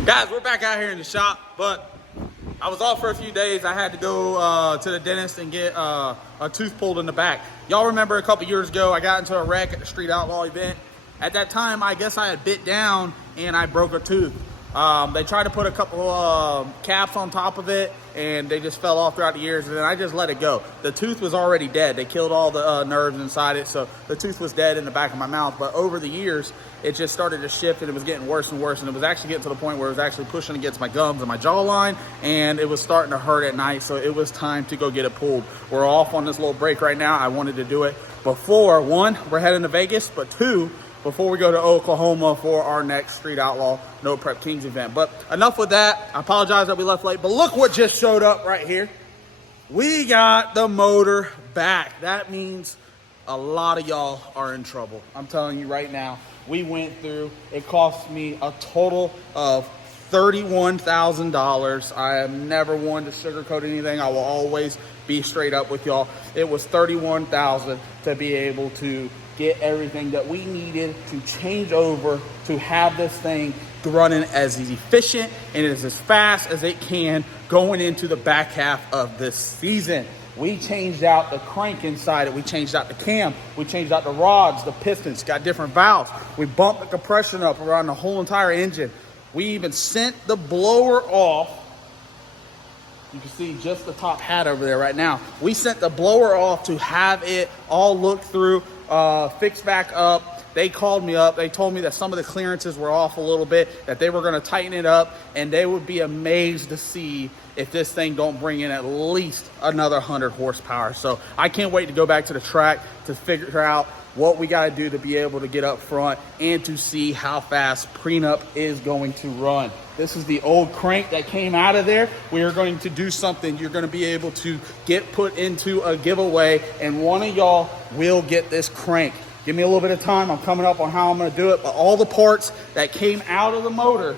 Guys, we're back out here in the shop, but I was off for a few days. I had to go to the dentist and get a tooth pulled in the back. Y'all remember a couple years ago, I got into a wreck at the Street Outlaw event. At that time, I guess I had bit down and I broke a tooth. They tried to put a couple caps on top of it and they just fell off throughout the years, and then I just let it go. The tooth was already dead. They killed all the nerves inside it, so the tooth was dead in the back of my mouth. But over the years, it just started to shift and it was getting worse and worse, and it was actually getting to the point where it was actually pushing against my gums and my jawline, and it was starting to hurt at night, so it was time to go get it pulled. We're off on this little break right now. I wanted to do it before, one, we're heading to Vegas, but two, before we go to Oklahoma for our next Street Outlaw No Prep Kings event. But enough with that. I apologize that we left late, but look what just showed up right here. We got the motor back. That means a lot of y'all are in trouble. I'm telling you right now, we went through, it cost me a total of $31,000. I have never wanted to sugarcoat anything. I will always be straight up with y'all. It was $31,000 to be able to get everything that we needed to change over to have this thing running as efficient and as fast as it can going into the back half of this season. We changed out the crank inside it. We changed out the cam. We changed out the rods, the pistons, got different valves. We bumped the compression up around the whole entire engine. We even sent the blower off. You can see just the top hat over there right now. We sent the blower off to have it all looked through, fixed back up. They called me up. They told me that some of the clearances were off a little bit, that they were going to tighten it up, and they would be amazed to see if this thing don't bring in at least another 100 horsepower. So I can't wait to go back to the track to figure out what we got to do to be able to get up front and to see how fast prenup is going to run. This is the old crank that came out of there. We are going to do something. You're going to be able to get put into a giveaway, and one of y'all will get this crank. Give me a little bit of time. I'm coming up on how I'm going to do it, but all the parts that came out of the motor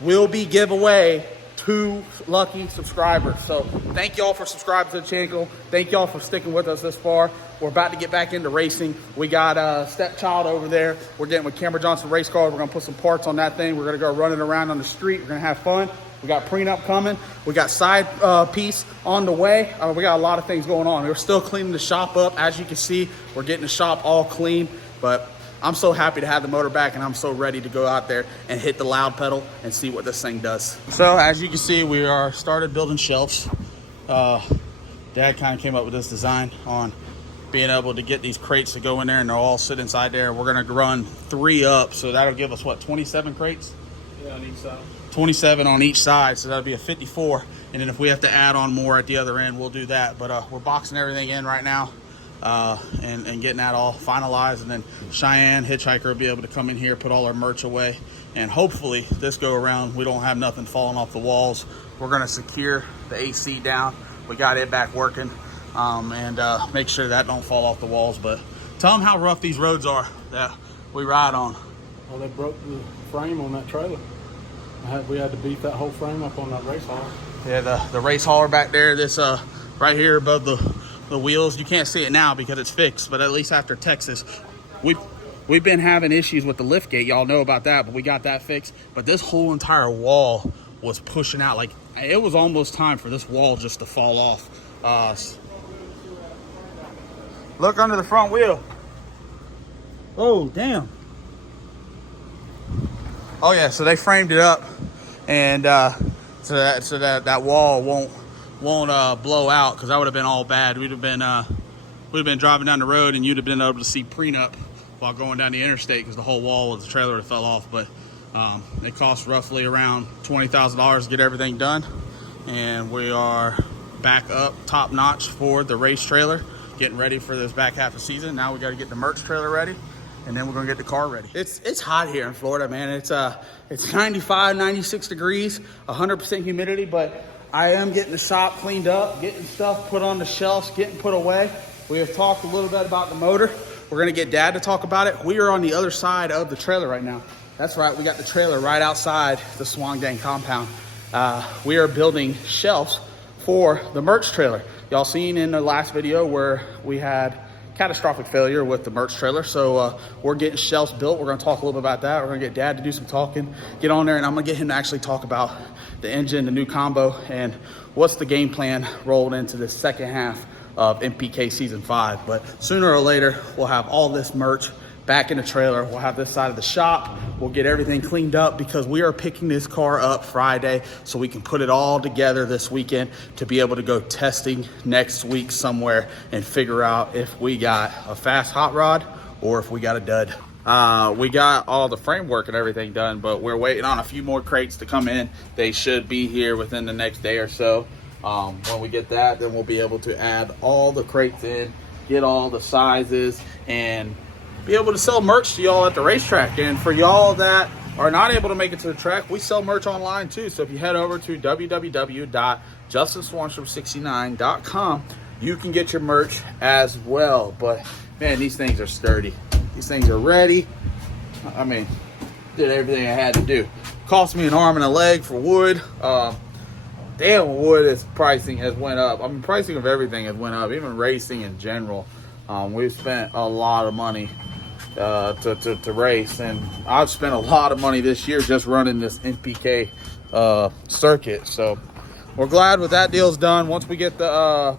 will be giveaway to lucky subscribers. So thank y'all for subscribing to the channel. Thank y'all for sticking with us this far. We're about to get back into racing. We got a stepchild over there. We're getting with Cameron Johnson race car. We're gonna put some parts on that thing. We're gonna go running around on the street. We're gonna have fun. We got prenup coming. We got side piece on the way. We got a lot of things going on. We're still cleaning the shop up. As you can see, we're getting the shop all clean, but I'm so happy to have the motor back, and I'm so ready to go out there and hit the loud pedal and see what this thing does. So as you can see, we are started building shelves. Dad kind of came up with this design on being able to get these crates to go in there, and they'll all sit inside there. We're gonna run 3 up, so that'll give us what, 27 crates? Yeah, on each side. 27 on each side, so that'll be a 54. And then if we have to add on more at the other end, we'll do that. But we're boxing everything in right now. And getting that all finalized, and then Cheyenne Hitchhiker will be able to come in here, put all our merch away, and hopefully this go around we don't have nothing falling off the walls. We're going to secure the AC down. We got it back working, and make sure that don't fall off the walls. But tell them how rough these roads are that we ride on. Well, they broke the frame on that trailer. We had to beef that whole frame up on that race hauler. Yeah, the race hauler back there, this right here above the wheels. You can't see it now because it's fixed, but at least after Texas, we've been having issues with the lift gate. Y'all know about that, but we got that fixed. But this whole entire wall was pushing out. Like, it was almost time for this wall just to fall off. Look under the front wheel. Oh, damn. Oh yeah, so they framed it up, and so that wall won't blow out, because that would have been all bad. We'd have been driving down the road, and you'd have been able to see prenup while going down the interstate, because the whole wall of the trailer would have fell off. But it cost roughly around $20,000 to get everything done, and we are back up top notch for the race trailer, getting ready for this back half of the season. Now we got to get the merch trailer ready, and then we're gonna get the car ready. It's hot here in Florida, man. It's 95, 96 degrees, 100% humidity, but I am getting the shop cleaned up, getting stuff put on the shelves, getting put away. We have talked a little bit about the motor. We're gonna get Dad to talk about it. We are on the other side of the trailer right now. That's right, we got the trailer right outside the Swangang compound. We are building shelves for the merch trailer. Y'all seen in the last video where we had catastrophic failure with the merch trailer. So we're getting shelves built. We're going to talk a little bit about that. We're going to get Dad to do some talking, get on there, and I'm going to get him to actually talk about the engine, the new combo, and what's the game plan rolled into the second half of MPK Season 5. But sooner or later, we'll have all this merch back in the trailer. We'll have this side of the shop. We'll get everything cleaned up because we are picking this car up Friday so we can put it all together this weekend to be able to go testing next week somewhere and figure out if we got a fast hot rod or if we got a dud. We got all the framework and everything done, but we're waiting on a few more crates to come in. They should be here within the next day or so. When we get that, then we'll be able to add all the crates in, get all the sizes, and be able to sell merch to y'all at the racetrack. And for y'all that are not able to make it to the track, we sell merch online too. So if you head over to www.justinswanstrom69.com, you can get your merch as well. But man, these things are sturdy. These things are ready. I mean, did everything I had to do. Cost me an arm and a leg for wood. Damn, wood pricing has went up. I mean, pricing of everything has went up, even racing in general. We've spent a lot of money to race, and I've spent a lot of money this year just running this NPK circuit. So we're glad with that deal's done. Once we get the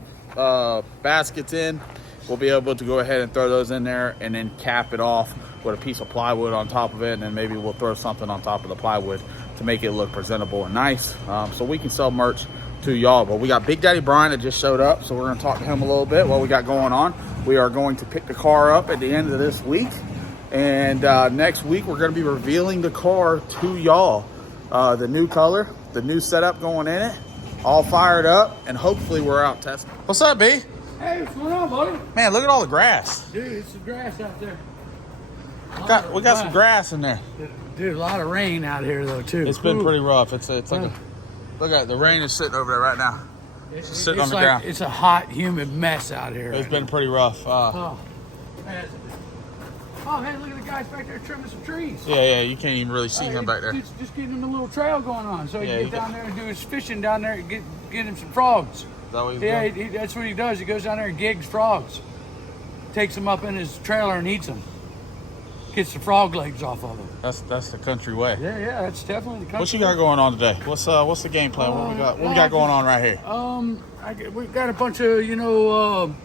baskets in, we'll be able to go ahead and throw those in there and then cap it off with a piece of plywood on top of it, and then maybe we'll throw something on top of the plywood to make it look presentable and nice, so we can sell merch to y'all. But we got Big Daddy Brian that just showed up, so we're going to talk to him a little bit what we got going on. We are going to pick the car up at the end of this week, and next week we're going to be revealing the car to y'all. The new color, the new setup going in it, all fired up, and hopefully we're out testing. What's up, B? Hey, what's going on, buddy? Man, look at all the grass. Dude, it's the grass out there. We got some grass in there. Dude, a lot of rain out here though too. It's been pretty rough. It's like look at it, the rain is sitting over there right now. It's sitting on the ground. It's a hot, humid mess out here. It's been pretty rough. Oh, hey, look at the guys back there trimming some trees. Yeah, you can't even really see him back there. Just getting him a little trail going on, so he can get down there and do his fishing down there and get him some frogs. Is that what he's doing? That's what he does. He goes down there and gigs frogs, takes them up in his trailer and eats them. Gets the frog legs off of them. That's the country way. Yeah, that's definitely the country. What you got going on today? What's the game plan? What we got going on right here? We've got a bunch of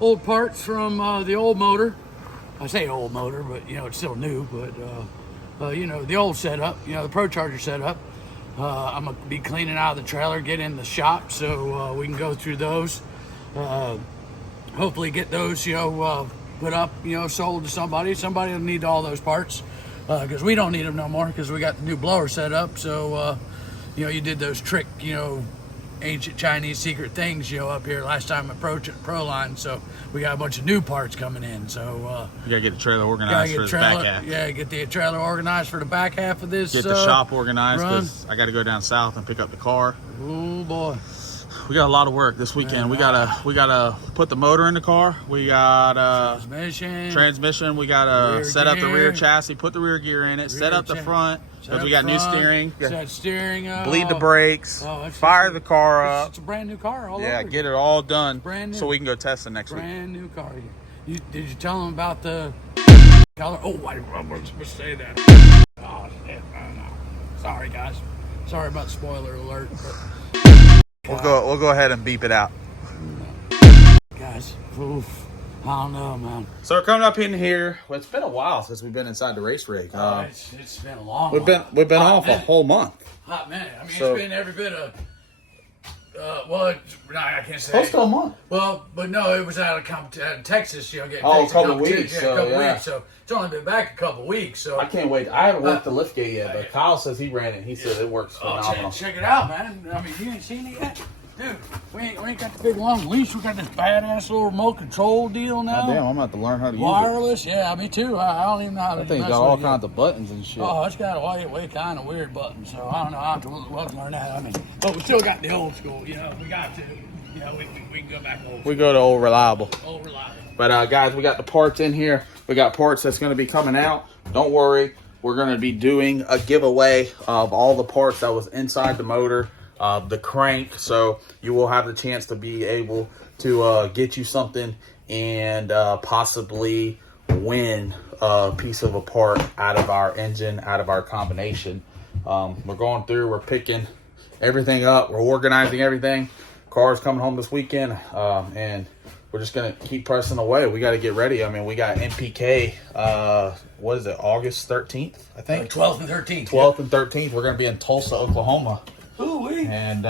old parts from the old motor. I say old motor, but it's still new. But the old setup, the Procharger setup. I'm gonna be cleaning out of the trailer, get in the shop so we can go through those. Hopefully get those put up, sold to somebody. Somebody will need all those parts because we don't need them no more because we got the new blower set up. So, you did those trick, ancient Chinese secret things, up here last time at Proline. So we got a bunch of new parts coming in. So you gotta get the trailer organized for the back half. Yeah, get the trailer organized for the back half of this. Get the shop organized because I got to go down south and pick up the car. Oh boy. We got a lot of work this weekend. We gotta put the motor in the car. We got transmission. We gotta set up the rear chassis, put the rear gear in it, set up the front because we got new steering. Set steering. Bleed the brakes. Fire the car up. It's a brand new car. Yeah, get it all done. Brand new. So we can go test it next week. Brand new car. Did you tell them about the color? Oh, I was supposed to say that. Oh shit! Sorry guys. Sorry about the spoiler alert. But We'll go ahead and beep it out. Guys, oof, I don't know, man. So we're coming up in here. Well, it's been a while since we've been inside the race rig. It's been a long. We've been off a whole month. Hot minute. I mean, it's been every bit of. I can't say. Close to a month. Well, but no, it was out of Texas. Getting a couple of weeks. Yeah, a couple weeks. So it's only been back a couple of weeks. So I can't wait. I haven't worked the lift gate yet, but Kyle says he ran it. He said it works phenomenal. Check it out, man. I mean, you ain't seen it yet, dude. We ain't got the big long leash. We got this badass little remote control deal now. Oh, damn, I'm about to learn how to wireless. Yeah, me too. I don't even know how to. That thing's got all kinds of buttons and shit. Oh, it's got a way kind of weird buttons. So I don't know how to learn that. I mean, but we still got the old school. We got to. We can go back old. We go to old reliable. Old reliable. But guys, we got the parts in here. We got parts that's going to be coming out. Don't worry. We're going to be doing a giveaway of all the parts that was inside the motor, the crank. So you will have the chance to be able to get you something and possibly win a piece of a part out of our engine, out of our combination. We're going through, we're picking everything up, we're organizing everything. Car's coming home this weekend, and we're just gonna keep pressing away. We got to get ready. I mean, we got NPK. What is it? August 13th, I think. 12th and 13th. 12th and 13th. We're gonna be in Tulsa, Oklahoma. Ooh-wee. And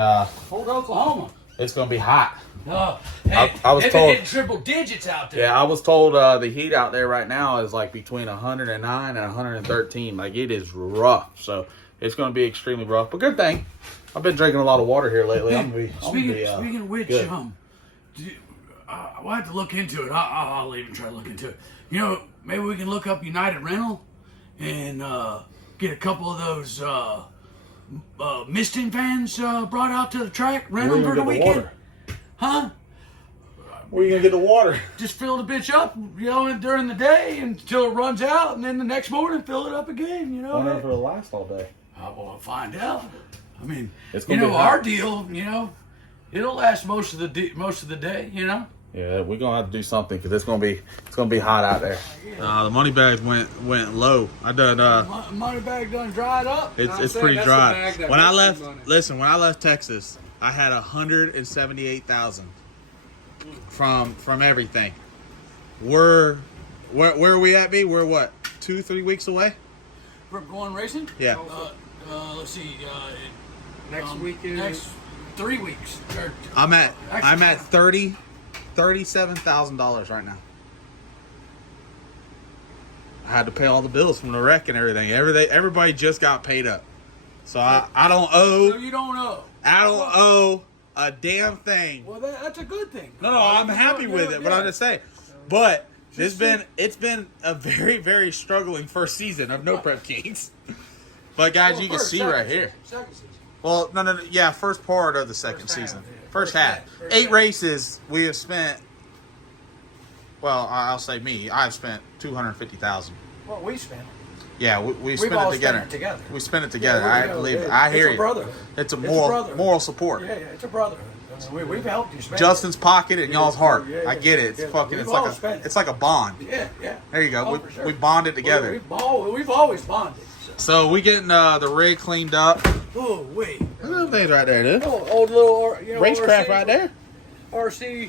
Old Oklahoma. it's gonna be hot. Oh, hey, I was they've told been hitting triple digits out there. Yeah, I was told the heat out there right now is like between 109 and 113. Like, it is rough. So it's gonna be extremely rough. But good thing. I've been drinking a lot of water here lately. Speaking of which, we'll have to look into it. I'll even try to look into it. You know, maybe we can look up United Rental and get a couple of those misting fans brought out to the track. Rent them for the weekend. Huh? Where are you gonna get the water? Just fill the bitch up, you know, during the day until it runs out, and then the next morning fill it up again. You know. Wonder if it'll last all day. We'll find out. I mean, it's you know, our deal, you know, it'll last most of the day, you know. Yeah, we're gonna have to do something because it's gonna be hot out there. The money bags went low. I done money bag done dried up. It's pretty dry. When I left Texas, I had 178,000 from everything. Where are we at? We're what, 2-3 weeks away from going racing? Yeah. Let's see. Next weekend. Next 3 weeks. I'm at $37,000 right now. I had to pay all the bills from the wreck and everything. Everybody just got paid up, so I don't owe. So you don't owe. I don't owe a damn thing. Well, that's a good thing. No, I'm happy with it. But I'm just saying. But it's been a very, very struggling first season of No Prep Kings. But guys, you can see right here. Second season. Well, no, yeah, first part of the second season. First half. 8 races we have spent. Well, I'll say me. I've spent $250,000. Well, we spent it. Yeah, we spent it together. We spent it together. Yeah, I believe it. I hear you. Brotherhood. It's a moral support. Yeah, it's a brotherhood. I mean, we've helped you spend Justin's pocket and y'all's heart. Yeah, I get it. It's fucking. It's like a bond. Yeah. There you go. For sure. We bonded together. We've always bonded. So we getting the rig cleaned up. Oh wait. Look at them things right there, dude. Old little racecraft right there. RC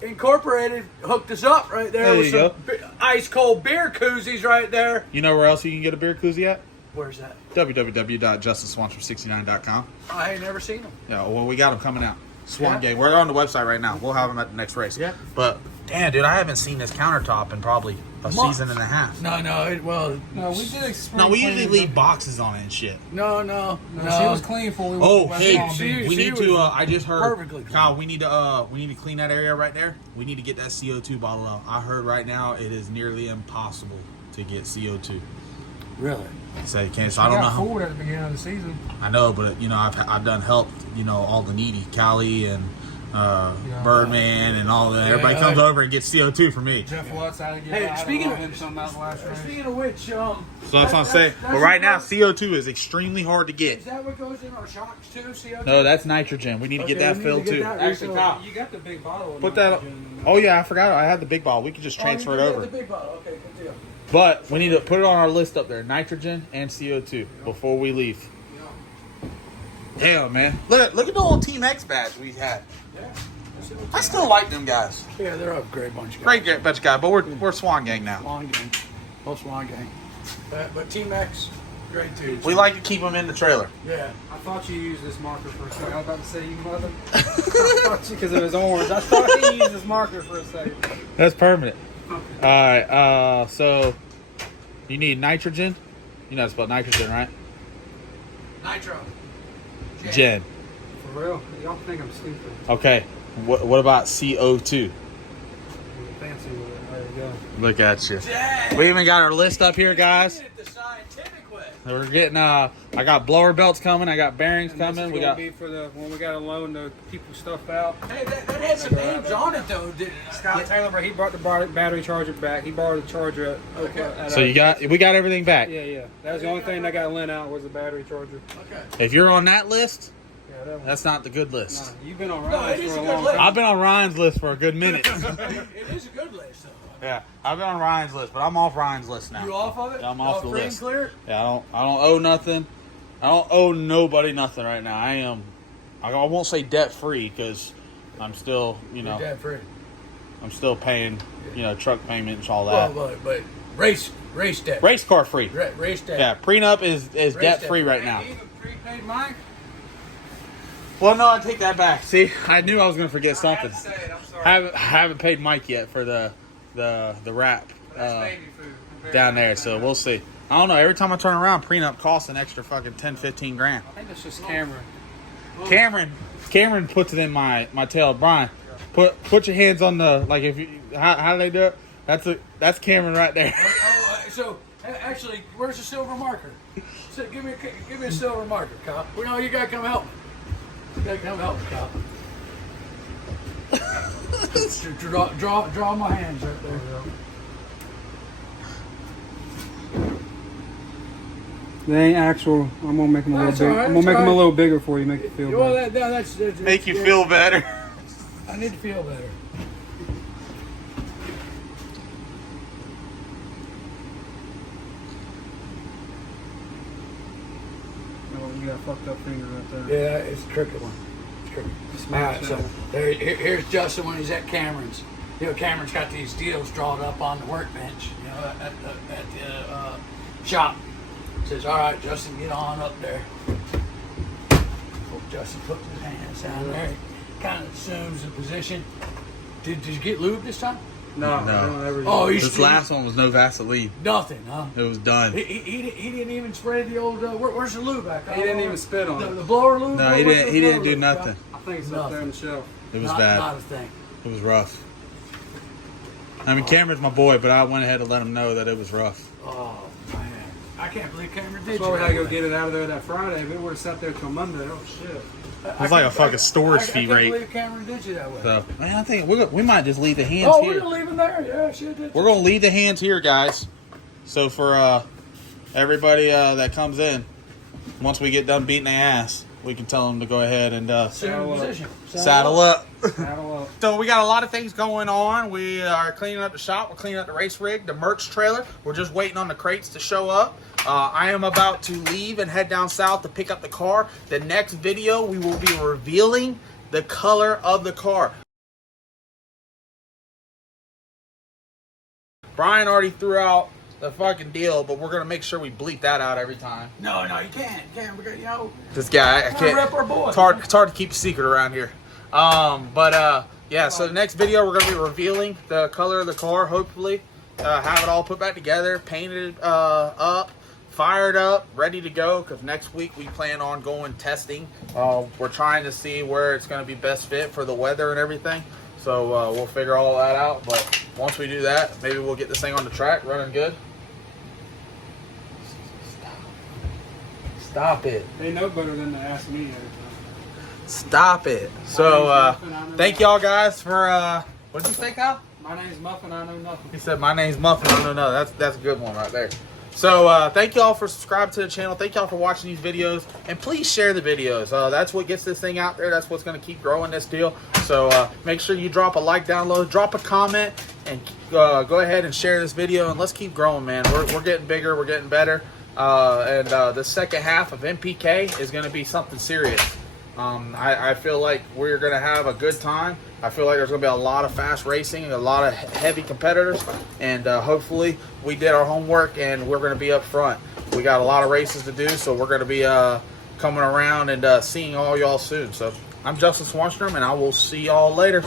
Incorporated hooked us up right there with some ice cold beer koozies right there. You know where else you can get a beer koozie at? Where's that? www.justinswanstrom69.com. I ain't never seen them. Yeah, well, we got them coming out. Gang. We're on the website right now. We'll have them at the next race. Yeah. But damn, dude, I haven't seen this countertop in probably a season and a half. No, we did. No, we usually leave boxes on it and shit. No. She was clean for we. We need to. I just heard. Perfectly clean. Kyle, we need to clean that area right there. We need to get that CO2 bottle out. I heard right now it is nearly impossible to get CO2. Really? So you can't. So I don't know. Forward at the beginning of the season. I know, but I've done help. All the needy, Callie and Birdman and all that. Everybody comes over and gets CO2 for me. Jeff Lutz out of get speaking of which, so that's what I'm saying. But right now, CO2 is extremely hard to get. Is that what goes in our shocks too? CO2? No, that's nitrogen. We need to get that filled too. Actually, you got the big bottle. Put that. Oh yeah, I forgot. I had the big bottle. We could just transfer it over. The big bottle. Okay, good deal. But we need to put it on our list up there: nitrogen and CO2 before we leave. Damn, man! Look at the old Team X badge we had. Yeah. I still like them guys. Yeah, they're a great bunch of guys. Great bunch of guys, but we're Swan Gang now. Swan Gang. Both Swan Gang. But Team X, great too. We like to keep them in the trailer. Yeah. I thought you used this marker for a second. I was about to say you mother. Because it was orange. I thought he used this marker for a second. That's permanent. All right. So you need nitrogen. You know how to spell nitrogen, right? Nitro. Jen. For real? Y'all think I'm stupid. Okay. What about CO2? Fancy with it. There you go. Look at you. Dang. We even got our list up here, guys. The scientific way. We're getting I got blower belts coming. I got bearings coming. We got be for when we got to loan the people stuff out. Hey, that had some names on it though. Scott Taylor, he brought the battery charger back. He borrowed the charger. So we got everything back. Yeah. That was the only thing that got lent out was the battery charger. Okay. If you're on that list, Yeah. Yeah, that one. That's not the good list. Nah, you've been on No, Ryan's it is for a a good long list. time. I've been on Ryan's list for a good minute. It is a good list, though. Yeah, I've been on Ryan's list, but I'm off Ryan's list now. You off of it? Yeah, I'm off the free and list. clear? Yeah, I don't owe nothing. I don't owe nobody nothing right now. I won't say debt free because I'm still, You're debt free. I'm still paying, truck payments, all that. Well, but race debt. Race car free. Race debt. Yeah, prenup is debt debt. free right now. You even prepaid Mike? Well, no, I take that back. See, I knew I was going to forget I something. had to say it. I'm sorry. I haven't paid Mike yet for the wrap That's baby food. compared down to there, everything so else. we'll see. I don't know. Every time I turn around, prenup costs an extra fucking 10, 15 grand. I think it's just Cameron. Cameron puts it in my tail. Brian, put your hands on the, like, if you, how do they do it? That's Cameron right there. So actually, where's the silver marker? So give me a silver marker, cop. Well, no, you gotta come help me. You gotta come help me, cop. draw my hands right there. They ain't actual. I'm gonna make them a That's little big. all right, I'm gonna make that's them a all right. little bigger for you. Make you feel Well, better. that's Make you feel better. I need to feel better. Oh, you got a fucked up finger right there. Yeah, it's a crooked one. It's crooked. All right, so here's Justin when he's at Cameron's. Cameron's got these deals drawn up on the workbench, at the shop. Says, all right, Justin, get on up there. Justin puts his hands down there. Kind of assumes the position. Did you get lube this time? No, No. they don't ever. Oh, he's This last one was no Vaseline. nothing, huh? It was done. He didn't even spray the old. Where's the lube at? He didn't even spit on it. The blower lube. No, he Where's didn't. the He blower didn't do lube, nothing. I think it's up there on the shelf. It was not, bad. Not a thing. It was rough. I mean, Cameron's my boy, but I went ahead and let him know that it was rough. Oh man, I can't believe Cameron did. That's why we had to go get it out of there that Friday. We would have sat there till Monday. Oh shit. It was like a fucking storage fee I can't rate. believe Cameron did you that way. So, man, I think we might just leave the hands Oh, we're here. gonna leave him there. Yeah, shit. Did We're gonna leave the hands here, guys. So for everybody that comes in, once we get done beating their ass, we can tell them to go ahead and Saddle position. saddle up. Saddle up. So we got a lot of things going on. We are cleaning up the shop. We're cleaning up the race rig, the merch trailer. We're just waiting on the crates to show up. I am about to leave and head down south to pick up the car. The next video, we will be revealing the color of the car. Brian already threw out the fucking deal, but we're going to make sure we bleep that out every time. No, you can't. We're gonna, This guy, I can't. rep our boy. It's hard to keep a secret around here. Yeah, so the next video we're going to be revealing the color of the car, hopefully. Have it all put back together, painted up, fired up, ready to go, because next week we plan on going testing. We're trying to see where it's going to be best fit for the weather and everything. So we'll figure all that out. But once we do that, maybe we'll get this thing on the track running good. Stop it. They know better than to ask me every time. Stop it. So, thank y'all guys for, what did you say, Kyle? My name's Muffin. I know nothing. He said, my name's Muffin. I don't know. That's a good one right there. So, thank y'all for subscribing to the channel. Thank y'all for watching these videos. And please share the videos. That's what gets this thing out there. That's what's going to keep growing this deal. So, make sure you drop a like down low, drop a comment, and go ahead and share this video. And let's keep growing, man. We're getting bigger. We're getting better. The second half of MPK is going to be something serious. I feel like we're going to have a good time. I feel like there's going to be a lot of fast racing, a lot of heavy competitors, and hopefully we did our homework and we're going to be up front. We got a lot of races to do, so we're going to be coming around and seeing all y'all soon. So I'm Justin Swanstrom, and I will see y'all later.